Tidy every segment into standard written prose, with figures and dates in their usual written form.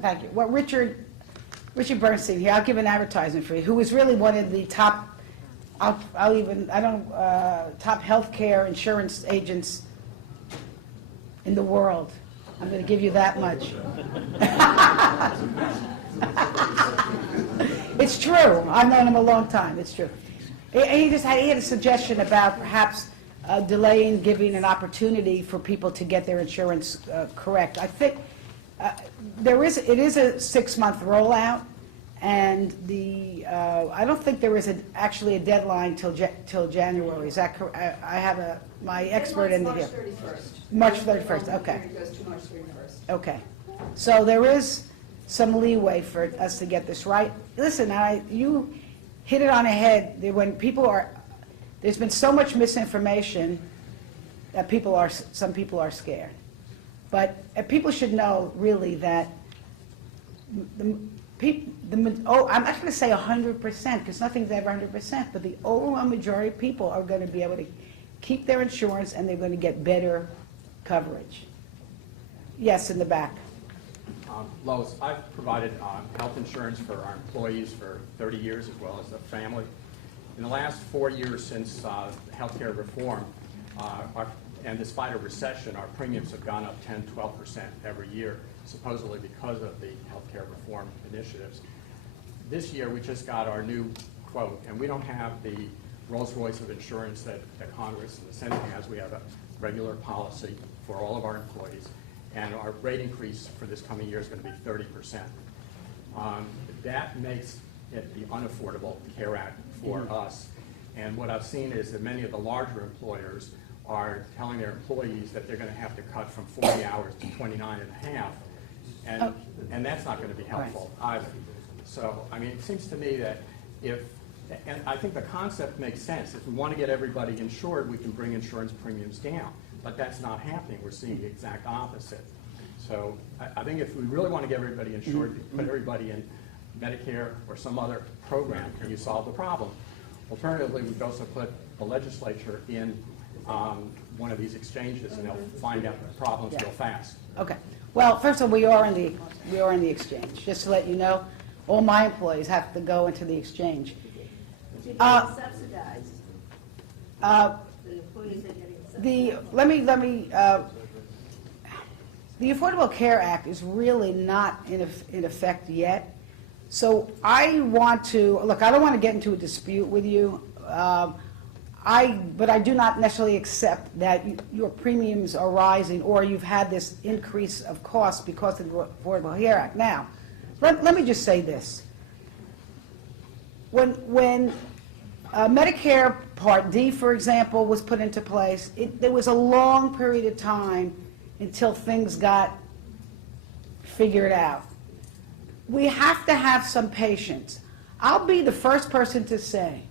Thank you. Well, Richard Bernstein here, I'll give an advertisement for you, who is really one of the top, top healthcare insurance agents in the world. I'm going to give you that much. It's true. I've known him a long time. It's true. He had a suggestion about perhaps delaying giving an opportunity for people to get their insurance correct. I think it is a 6-month rollout, and I don't think there is actually a deadline till January. Is that correct? I have my expert in the here. March 31st. Okay. It goes to March 31st. Okay. So there is some leeway for us to get this right. Listen, you hit it on the head. There's been so much misinformation that some people are scared. But people should know really that I'm not going to say 100% because nothing's ever 100%, but the overwhelming majority of people are going to be able to keep their insurance and they're going to get better coverage. Yes, in the back. Lois, I've provided health insurance for our employees for 30 years as well as the family. In the last 4 years since healthcare reform, and despite a recession, our premiums have gone up 10-12% every year, supposedly because of the healthcare reform initiatives. This year, we just got our new quote, and we don't have the Rolls-Royce of insurance that Congress and the Senate has. We have a regular policy for all of our employees, and our rate increase for this coming year is going to be 30%. That makes it the unaffordable Care Act for us. And what I've seen is that many of the larger employers are telling their employees that they're going to have to cut from 40 hours to 29 and a half, and that's not going to be helpful either. So, I mean, it seems to me that and I think the concept makes sense. If we want to get everybody insured, we can bring insurance premiums down, but that's not happening. We're seeing the exact opposite. So I think if we really want to get everybody insured, put everybody in Medicare or some other program, and you solve the problem. Alternatively, we could also put the legislature in one of these exchanges, and they'll find out the problems real fast. Okay. Well, first of all, we are in the exchange. Just to let you know, all my employees have to go into the exchange. You're getting subsidized. The employees are getting subsidized. The Affordable Care Act is really not in effect yet. So I want to, look, I don't want to get into a dispute with you, but I do not necessarily accept that your premiums are rising or you've had this increase of cost because of the Affordable Care Act. Now, let me just say this. When Medicare Part D, for example, was put into place, there was a long period of time until things got figured out. We have to have some patience. I'll be the first person to say,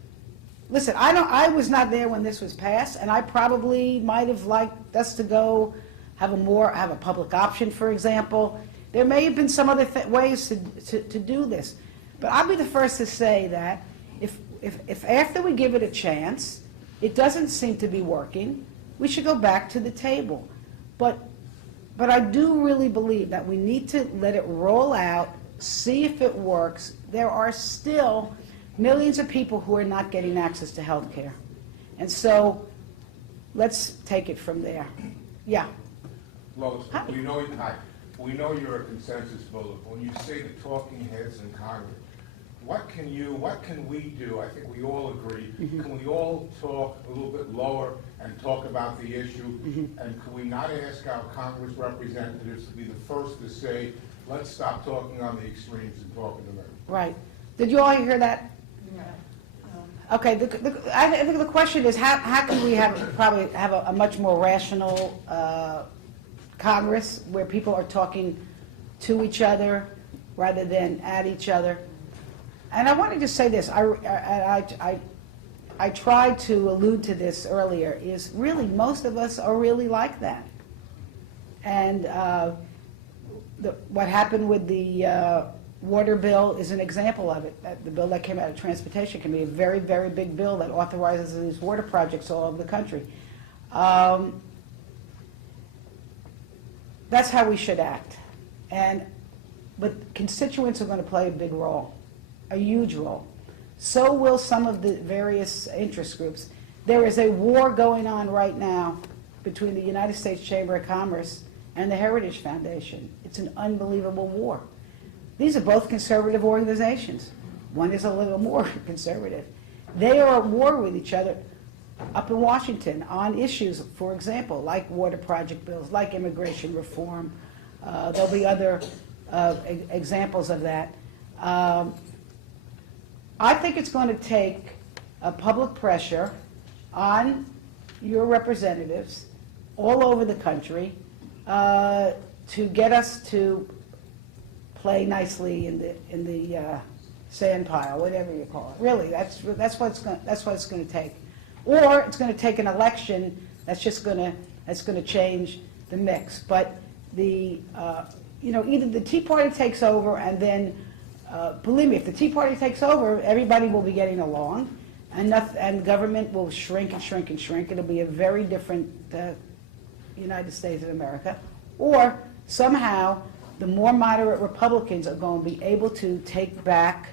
listen, I was not there when this was passed, and I probably might have liked us to go have a public option, for example. There may have been some other ways to do this. But I'll be the first to say that if after we give it a chance, it doesn't seem to be working, we should go back to the table. But I do really believe that we need to let it roll out, see if it works. There are still millions of people who are not getting access to health care. And so let's take it from there. Yeah. Lois, we know you're a consensus builder. When you say the talking heads in Congress, what can we do? I think we all agree. Can we all talk a little bit lower and talk about the issue? And can we not ask our Congress representatives to be the first to say, let's stop talking on the extremes and talking to them? Right. Did you all hear that? No. Okay. I think the question is how can we probably have a much more rational Congress where people are talking to each other rather than at each other. And I wanted to say this, I tried to allude to this earlier, is really most of us are really like that. And what happened with the water bill is an example of it. The bill that came out of Transportation can be a very, very big bill that authorizes these water projects all over the country. That's how we should act. And but constituents are going to play a big role, a huge role. So will some of the various interest groups. There is a war going on right now between the United States Chamber of Commerce and the Heritage Foundation. It's an unbelievable war. These are both conservative organizations. One is a little more conservative. They are at war with each other up in Washington on issues, for example, like water project bills, like immigration reform. There'll be other examples of that. I think it's going to take public pressure on your representatives all over the country to get us to play nicely in the sand pile, whatever you call it. Really, that's what it's going to take. Or it's going to take an election that's going to change the mix. But either the Tea Party takes over, and then believe me, if the Tea Party takes over, everybody will be getting along, and government will shrink and shrink and shrink. It'll be a very different United States of America. Or somehow the more moderate Republicans are going to be able to take back,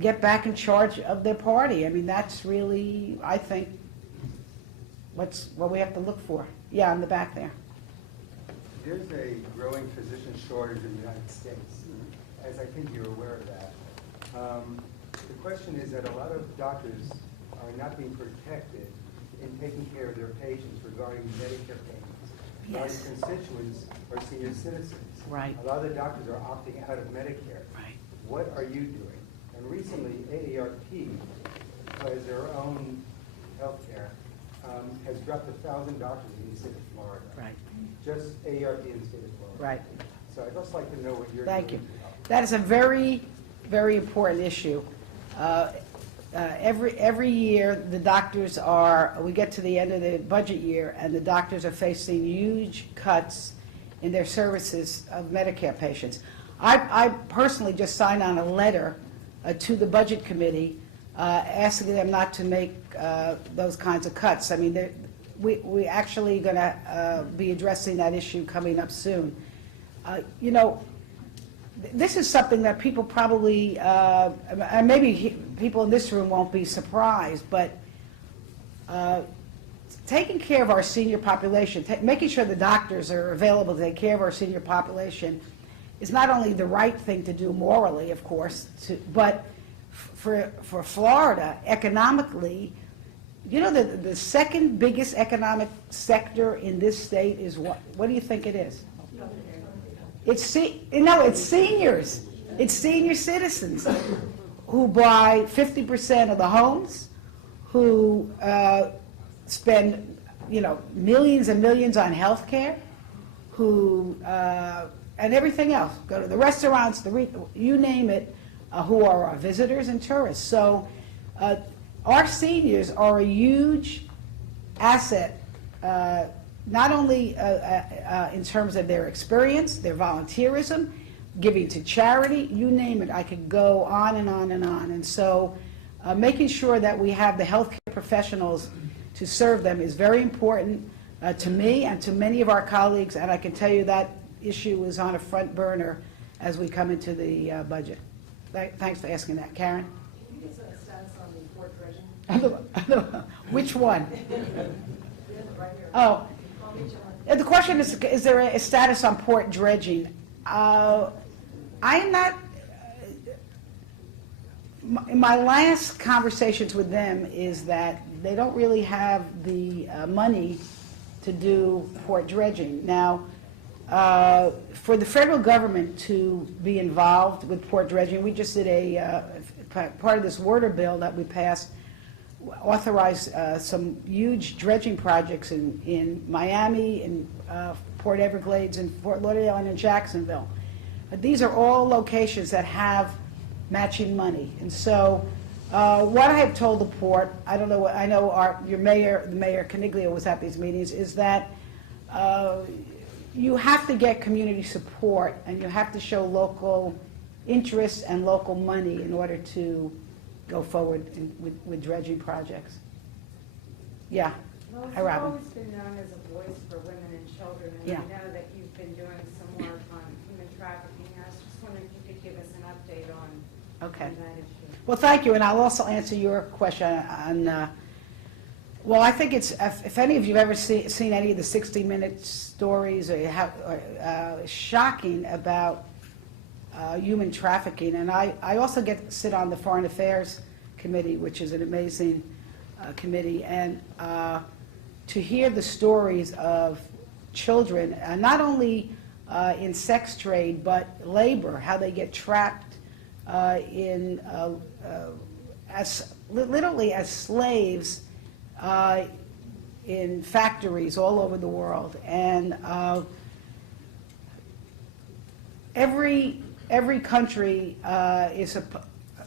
get back in charge of their party. I mean, that's really, I think, what we have to look for. Yeah, in the back there. There's a growing physician shortage in the United States, as I think you're aware of that. The question is that a lot of doctors are not being protected in taking care of their patients regarding Medicare payments. A lot Yes. of constituents are senior citizens. Right. A lot of the doctors are opting out of Medicare. Right. What are you doing? And recently, AARP, who has their own health care, has dropped 1,000 doctors in the state of Florida. Right. Just AARP in the state of Florida. Right. So I'd just like to know what you're Thank you. doing. to help. That is a very, very important issue. Every year, the doctors we get to the end of the budget year, and the doctors are facing huge cuts in their services of Medicare patients. I personally just signed on a letter to the Budget Committee asking them not to make those kinds of cuts. I mean, we actually going to be addressing that issue coming up soon. This is something that people probably, and maybe people in this room won't be surprised, but taking care of our senior population, making sure the doctors are available to take care of our senior population is not only the right thing to do morally, of course, but for Florida, economically, the second biggest economic sector in this state is what? What do you think it is? It's seniors. It's senior citizens who buy 50% of the homes, who spend, millions and millions on health care, who and everything else. Go to the restaurants, you name it, who are our visitors and tourists. So our seniors are a huge asset, not only in terms of their experience, their volunteerism, giving to charity, you name it. I could go on and on and on. And so making sure that we have the healthcare professionals to serve them is very important to me and to many of our colleagues, and I can tell you that issue is on a front burner as we come into the budget. Thanks for asking that. Karen? Can you give us a status on the port dredging? Which one? We have it right here. Oh, Call me John. the question is there a status on port dredging? I'm not, my last conversations with them is that they don't really have the money to do port dredging. Now, for the federal government to be involved with port dredging, we just did part of this water bill that we passed, authorized some huge dredging projects in Miami, in Port Everglades, in Fort Lauderdale, and in Jacksonville. But these are all locations that have matching money. And so what I have told the port, I don't know, I know your mayor, the Mayor Caniglia was at these meetings, is that you have to get community support and you have to show local interest and local money in order to go forward with dredging projects. Yeah. Well, Hi, you've Robin. always been known as a voice for women and children, and Yeah. I know that you've been doing some work on human trafficking update on Okay. that issue. Well, thank you, and I'll also answer your question on, well, I think it's, if any of you have ever seen any of the 60-minute stories or shocking about human trafficking, and I also get to sit on the Foreign Affairs Committee, which is an amazing committee, and to hear the stories of children, not only in sex trade, but labor, how they get trapped in, literally as slaves in factories all over the world. And every country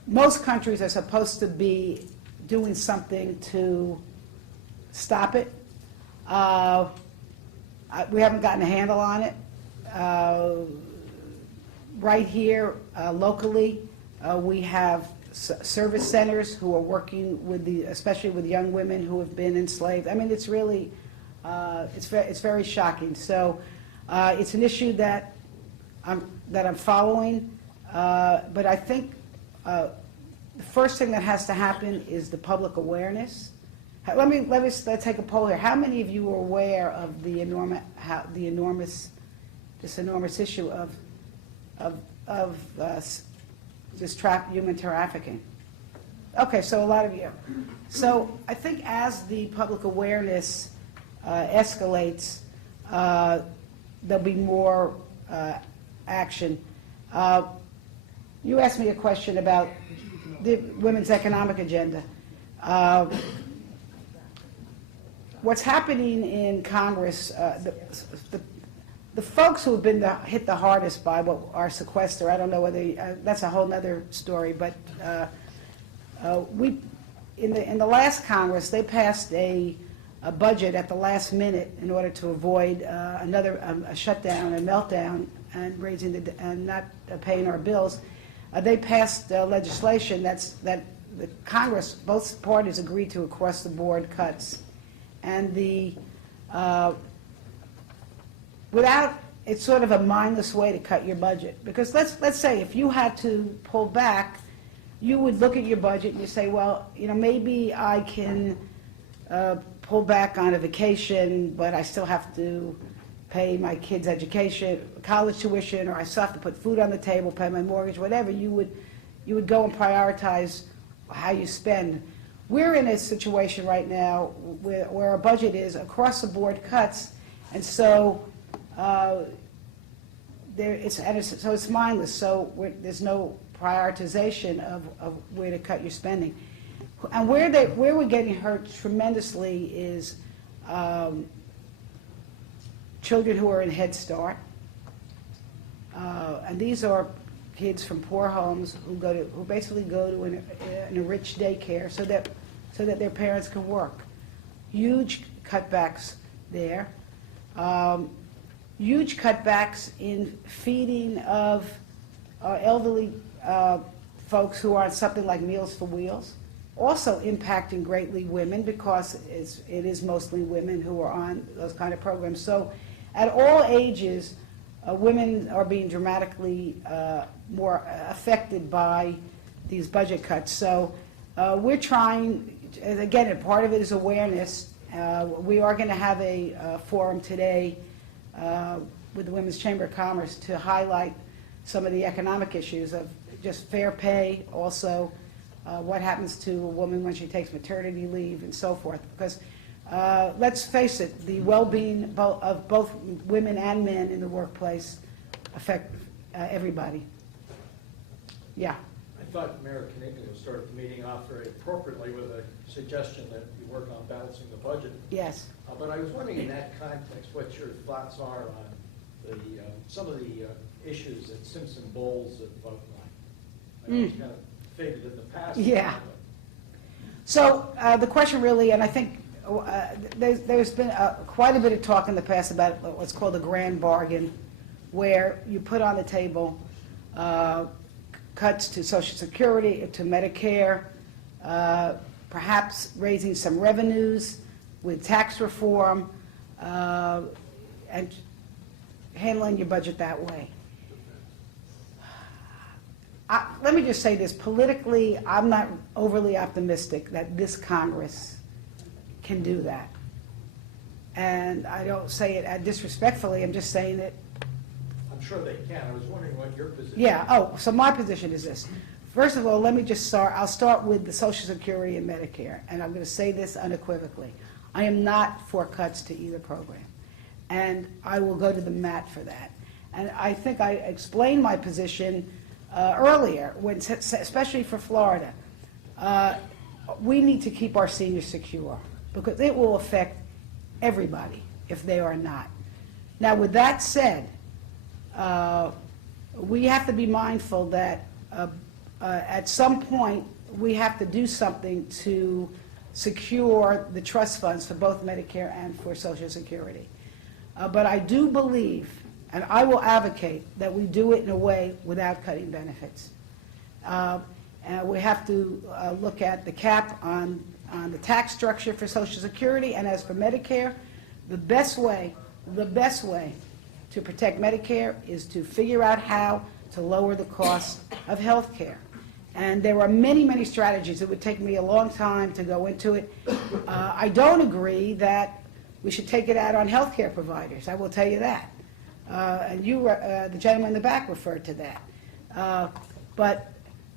most countries are supposed to be doing something to stop it. We haven't gotten a handle on it. Right here, locally, we have service centers who are working with especially with young women who have been enslaved. I mean, it's really, it's very shocking. So it's an issue that I'm following, but I think the first thing that has to happen is the public awareness. Let's take a poll here. How many of you are aware of the enormous issue of just human trafficking? Okay, so a lot of you. So I think as the public awareness escalates, there'll be more action. You asked me a question about the women's economic agenda. What's happening in Congress, the folks who have been hit the hardest by what our sequester, I don't know whether, that's a whole other story, but in the last Congress, they passed a budget at the last minute in order to avoid a shutdown, a meltdown, and not paying our bills. They passed legislation that the Congress, both parties agreed to across-the-board cuts. And it's sort of a mindless way to cut your budget. Because let's say if you had to pull back, you would look at your budget and you say, well, maybe I can pull back on a vacation, but I still have to pay my kids' education, college tuition, or I still have to put food on the table, pay my mortgage, whatever. You would go and prioritize how you spend. We're in a situation right now where our budget is across-the-board cuts, and so it's mindless. So there's no prioritization of where to cut your spending. And where we're getting hurt tremendously is children who are in Head Start, and these are kids from poor homes who basically go to an enriched daycare so that their parents can work. Huge cutbacks there. Huge cutbacks in feeding of elderly folks who are on something like Meals for Wheels. Also impacting greatly women, because it is mostly women who are on those kind of programs. So at all ages, women are being dramatically more affected by these budget cuts. So we're trying, and again, part of it is awareness. We are going to have a forum today with the Women's Chamber of Commerce to highlight some of the economic issues of just fair pay, also what happens to a woman when she takes maternity leave and so forth. Because let's face it, the well-being of both women and men in the workplace affect everybody. Yeah. I thought Mayor Caniglia started the meeting off very appropriately with a suggestion that you work on balancing the budget. Yes. But I was wondering in that context what your thoughts are on some of the issues that Simpson Bowles have outlined. I know it's kind of faded in the past. Yeah. So the question really, and I think there's been quite a bit of talk in the past about what's called a grand bargain, where you put on the table cuts to Social Security, to Medicare, perhaps raising some revenues with tax reform, and handling your budget that way. let me just say this, politically, I'm not overly optimistic that this Congress can do that. And I don't say it disrespectfully, I'm just saying it. I'm sure they can. I was wondering what your position is. Yeah, so my position is this. First of all, let me just start, I'll start with the Social Security and Medicare, and I'm going to say this unequivocally. I am not for cuts to either program, and I will go to the mat for that. And I think I explained my position earlier, especially for Florida. We need to keep our seniors secure, because it will affect everybody if they are not. Now, with that said, we have to be mindful that at some point, we have to do something to secure the trust funds for both Medicare and for Social Security. But I do believe, and I will advocate, that we do it in a way without cutting benefits. And we have to look at the cap on the tax structure for Social Security, and as for Medicare, the best way to protect Medicare is to figure out how to lower the cost of health care. And there are many, many strategies. It would take me a long time to go into it. I don't agree that we should take it out on health care providers. I will tell you that. And you, the gentleman in the back, referred to that. But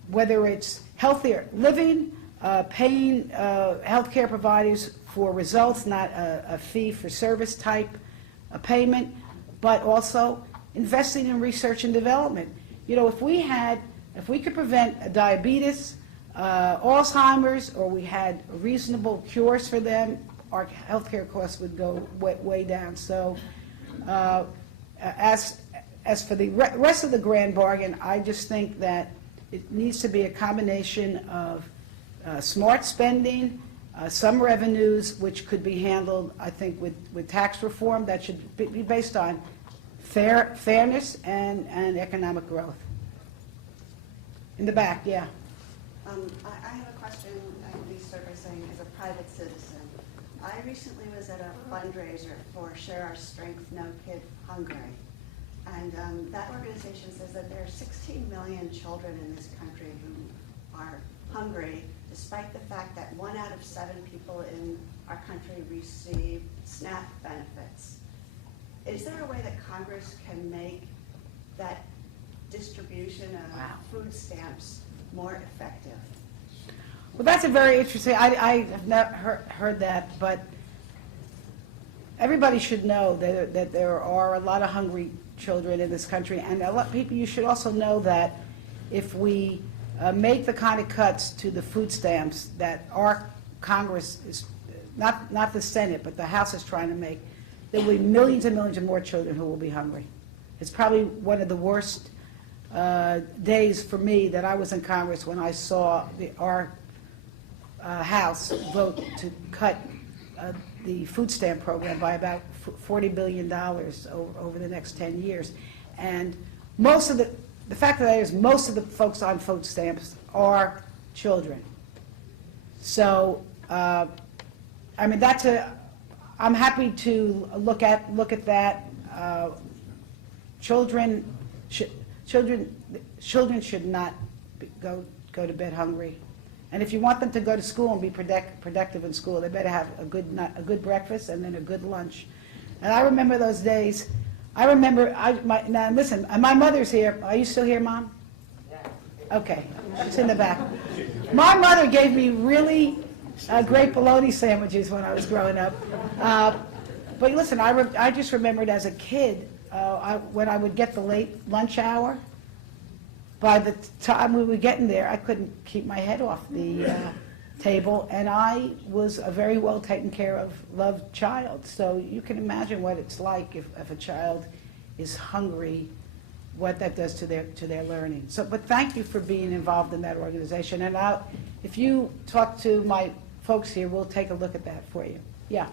whether it's healthier living, paying health care providers for results, not a fee-for-service type payment, but also investing in research and development. You know, if we could prevent diabetes, Alzheimer's, or we had reasonable cures for them, our healthcare costs would go way down. So as for the rest of the grand bargain, I just think that it needs to be a combination of smart spending, some revenues, which could be handled, I think, with tax reform that should be based on fairness and economic growth. In the back, yeah. I have a question I can be servicing as a private citizen. I recently was at a fundraiser for Share Our Strength, No Kid Hungry. And that organization says that there are 16 million children in this country who are hungry, despite the fact that 1 out of 7 people in our country receive SNAP benefits. Is there a way that Congress can make that distribution of food stamps more effective? Well, that's a very interesting, I have not heard that, but everybody should know that there are a lot of hungry children in this country, and a lot of people, you should also know that if we make the kind of cuts to the food stamps that our Congress is, not the Senate, but the House is trying to make, there will be millions and millions of more children who will be hungry. It's probably one of the worst days for me that I was in Congress when I saw our House vote to cut the food stamp program by about $40 billion over the next 10 years. And most of the fact of that is most of the folks on food stamps are children. So, I mean, I'm happy to look at that. Children should not go to bed hungry. And if you want them to go to school and be productive in school, they better have a good breakfast and then a good lunch. And I remember those days. Now listen, my mother's here. Are you still here, Mom? Okay, she's in the back. My mother gave me really great bologna sandwiches when I was growing up. But listen, I just remembered as a kid, when I would get the late lunch hour, by the time we were getting there, I couldn't keep my head off the table, and I was a very well taken care of, loved child. So you can imagine what it's like if a child is hungry, what that does to their learning. So, but thank you for being involved in that organization. And if you talk to my folks here, we'll take a look at that for you. Yeah.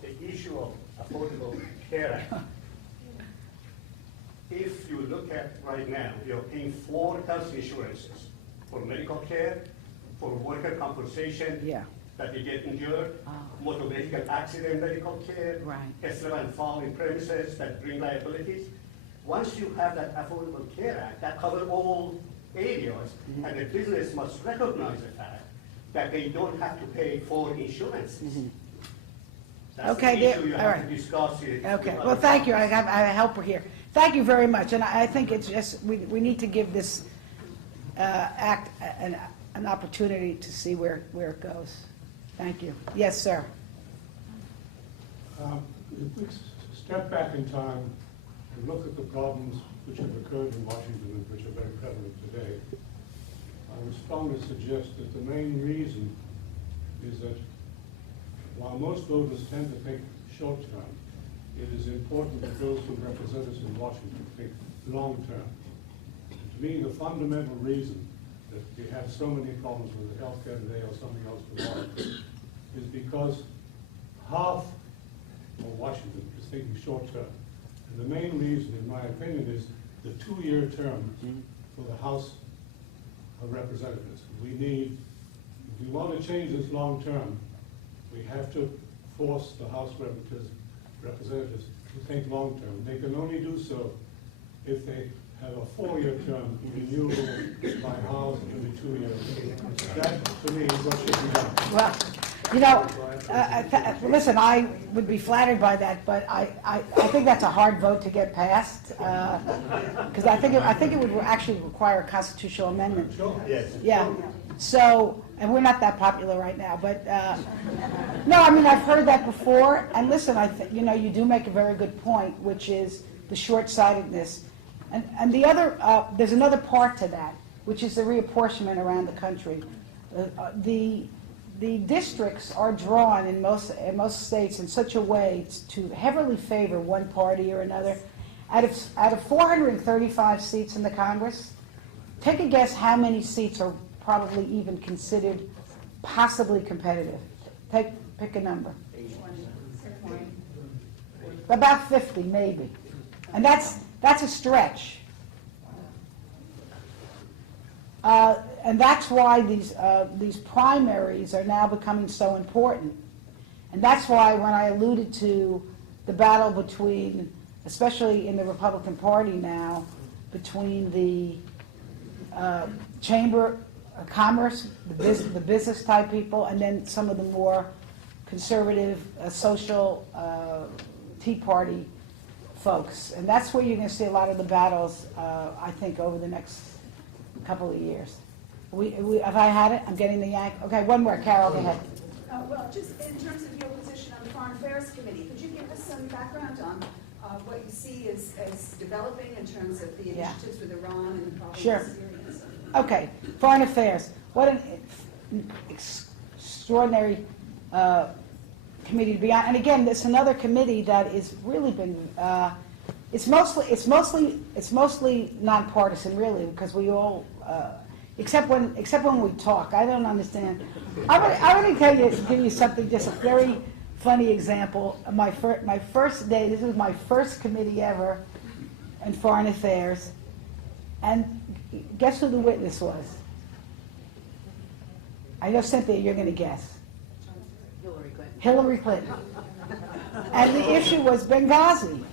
The issue of Affordable Care Act. If you look at right now, you're paying 4 health insurances for medical care, for worker compensation, that you get injured, motor vehicle accident medical care, Right. slip and fall in premises that bring liabilities. Once you have that Affordable Care Act, that covers all areas, and the business must recognize the fact that they don't have to pay for insurances. That's Okay, the issue you all have right. to discuss it. Okay, with well, other thank you, I parties. have a helper here. Thank you very much, and I think it's just, we need to give this act an opportunity to see where it goes. Thank you. Yes, sir. If we step back in time and look at the problems which have occurred in Washington and which are very prevalent today, I would strongly suggest that the main reason is that while most voters tend to think short-term, it is important that those who represent us in Washington think long-term. To me, the fundamental reason that we have so many problems with the healthcare today or something else tomorrow is because half of Washington is thinking short-term. And the main reason, in my opinion, is the 2-year term for the House of Representatives. We need, if we want to change this long-term, we have to force the House representatives to think long-term. They can only do so if they have a 4-year term renewable by House every 2 years. That, to me, is what should be done. Well, you know, listen, I would be flattered by that, but I think that's a hard vote to get passed, because I think it would actually require a constitutional amendment. Yes. Yeah, so, and we're not that popular right now, but, no, I mean, I've heard that before, and listen, you know, you do make a very good point, which is the short-sightedness. And the other, there's another part to that, which is the reapportionment around the country. The districts are drawn in most states in such a way to heavily favor one party or another. Out of 435 seats in the Congress, take a guess how many seats are probably even considered possibly competitive. Pick a number. About 50, maybe. And that's a stretch. And that's why these primaries are now becoming so important. And that's why when I alluded to the battle between, especially in the Republican Party now, between the Chamber of Commerce, the business type people, and then some of the more conservative, social Tea Party folks. And that's where you're going to see a lot of the battles, I think, over the next couple of years. Have I had it? I'm getting the yank. Okay, one more. Carol, go ahead. Well, just in terms of your position on the Foreign Affairs Committee, could you give us some background on what you see as developing in terms of the initiatives with Iran and the problem Sure. with Syria and so on? Okay, Foreign Affairs. What an extraordinary committee to be on. And again, it's another committee that has really been. It's mostly nonpartisan, really, because we all. Except when we talk. I don't understand. I want to give you something, just a very funny example. My first day, this was my first committee ever in Foreign Affairs, and guess who the witness was? I know, Cynthia, you're going to guess. Hillary Clinton. And the issue was Benghazi.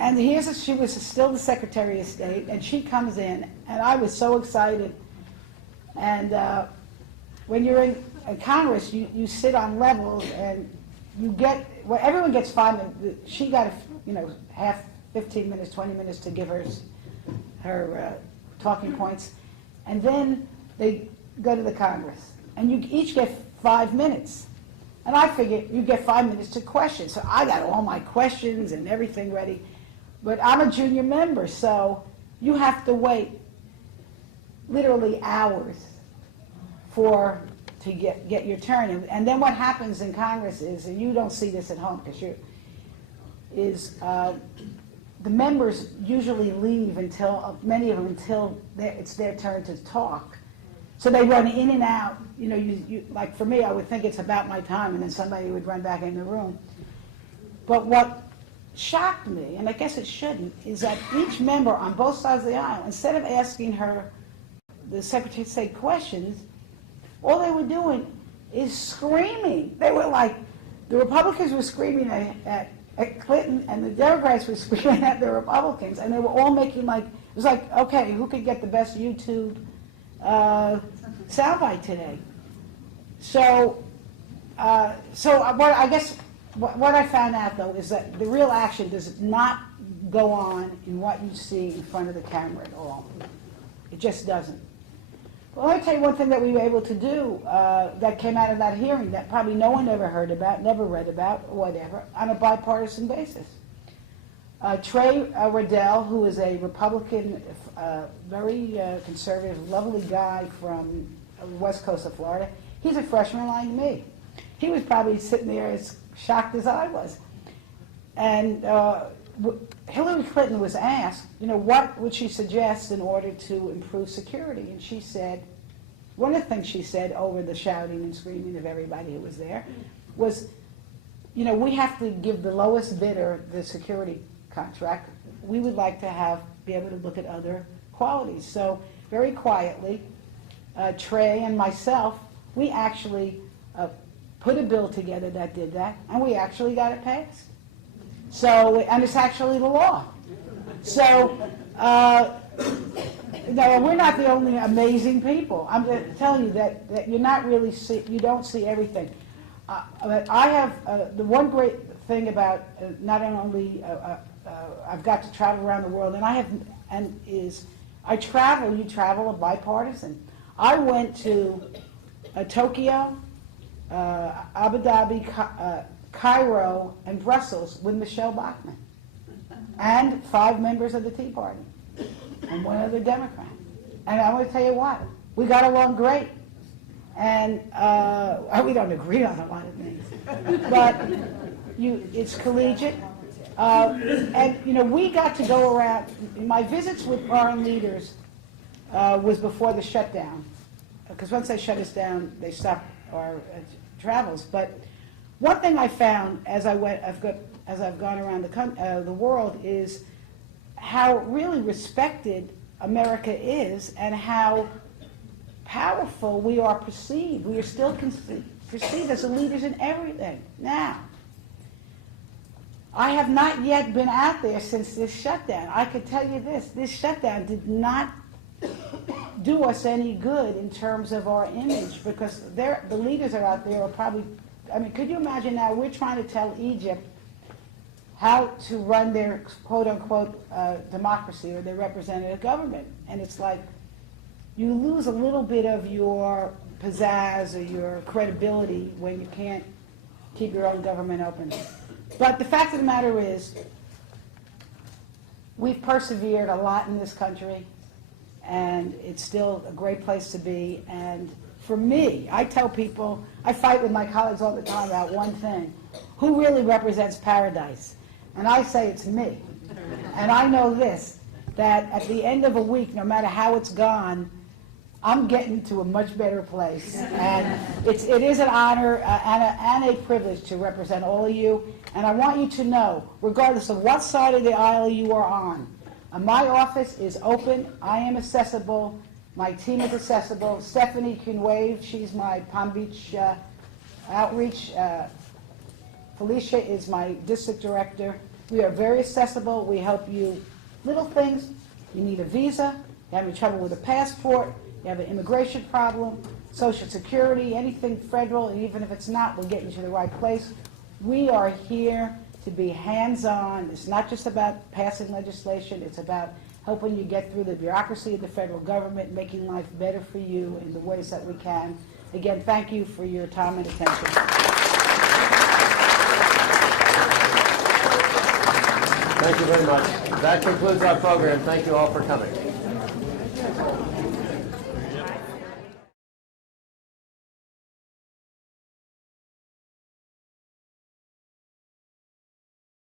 And she was still the Secretary of State, and she comes in, and I was so excited. And when you're in Congress, you sit on levels, and you get, well, everyone gets 5 minutes. She got, 15 minutes, 20 minutes to give her talking points. And then they go to the Congress, and you each get 5 minutes. And I figured you get 5 minutes to question. So I got all my questions and everything ready. But I'm a junior member, so you have to wait literally hours to get your turn. And then what happens in Congress is, and you don't see this at home because the members usually leave many of them until it's their turn to talk. So they run in and out. Like for me, I would think it's about my time, and then somebody would run back in the room. But what shocked me, and I guess it shouldn't, is that each member on both sides of the aisle, instead of asking the Secretary of State questions, all they were doing is screaming. They were like, the Republicans were screaming at Clinton and the Democrats were screaming at the Republicans, and they were all making like, it was like, okay, who could get the best YouTube soundbite today? So what I guess what I found out though is that the real action does not go on in what you see in front of the camera at all. It just doesn't. Well, let me tell you one thing that we were able to do that came out of that hearing that probably no one ever heard about, never read about, or whatever, on a bipartisan basis. Trey Riddell, who is a Republican, very conservative, lovely guy from the west coast of Florida, he's a freshman like me. He was probably sitting there as shocked as I was. And Hillary Clinton was asked, what would she suggest in order to improve security? And she said, one of the things she said over the shouting and screaming of everybody who was there was, we have to give the lowest bidder the security contract. We would like to be able to look at other qualities. So very quietly, Trey and myself, we actually put a bill together that did that, and we actually got it passed. So, and it's actually the law. So, no, we're not the only amazing people. I'm telling you that you're not really you don't see everything. I have the one great thing about not only I've got to travel around the world, and I travel. You travel bipartisan. I went to Tokyo, Abu Dhabi, Cairo, and Brussels with Michelle Bachmann, and 5 members of the Tea Party, and one other Democrat. And I want to tell you what, we got along great. And we don't agree on a lot of things, but it's collegiate. And we got to go around. My visits with foreign leaders was before the shutdown, because once they shut us down, they stopped our travels. But one thing I found as I've gone around the world is how really respected America is, and how powerful we are perceived. We are still perceived as the leaders in everything. Now, I have not yet been out there since this shutdown. I could tell you this shutdown did not do us any good in terms of our image, because the leaders are out there are probably, could you imagine now we're trying to tell Egypt how to run their quote-unquote democracy or their representative government. And it's like you lose a little bit of your pizzazz or your credibility when you can't keep your own government open. But the fact of the matter is, we've persevered a lot in this country, and it's still a great place to be. And for me, I tell people, I fight with my colleagues all the time about one thing: who really represents paradise? And I say it's me. And I know this, that at the end of a week, no matter how it's gone, I'm getting to a much better place. And it is an honor and a privilege to represent all of you. And I want you to know, regardless of what side of the aisle you are on, my office is open. I am accessible. My team is accessible. Stephanie can wave. She's my Palm Beach outreach. Felicia is my district director. We are very accessible. We help you. Little things. You need a visa. You're having trouble with a passport. You have an immigration problem. Social Security. Anything federal. And even if it's not, we'll get you to the right place. We are here to be hands-on. It's not just about passing legislation. It's about helping you get through the bureaucracy of the federal government, making life better for you in the ways that we can. Again, thank you for your time and attention. Thank you very much. That concludes our program. Thank you all for coming.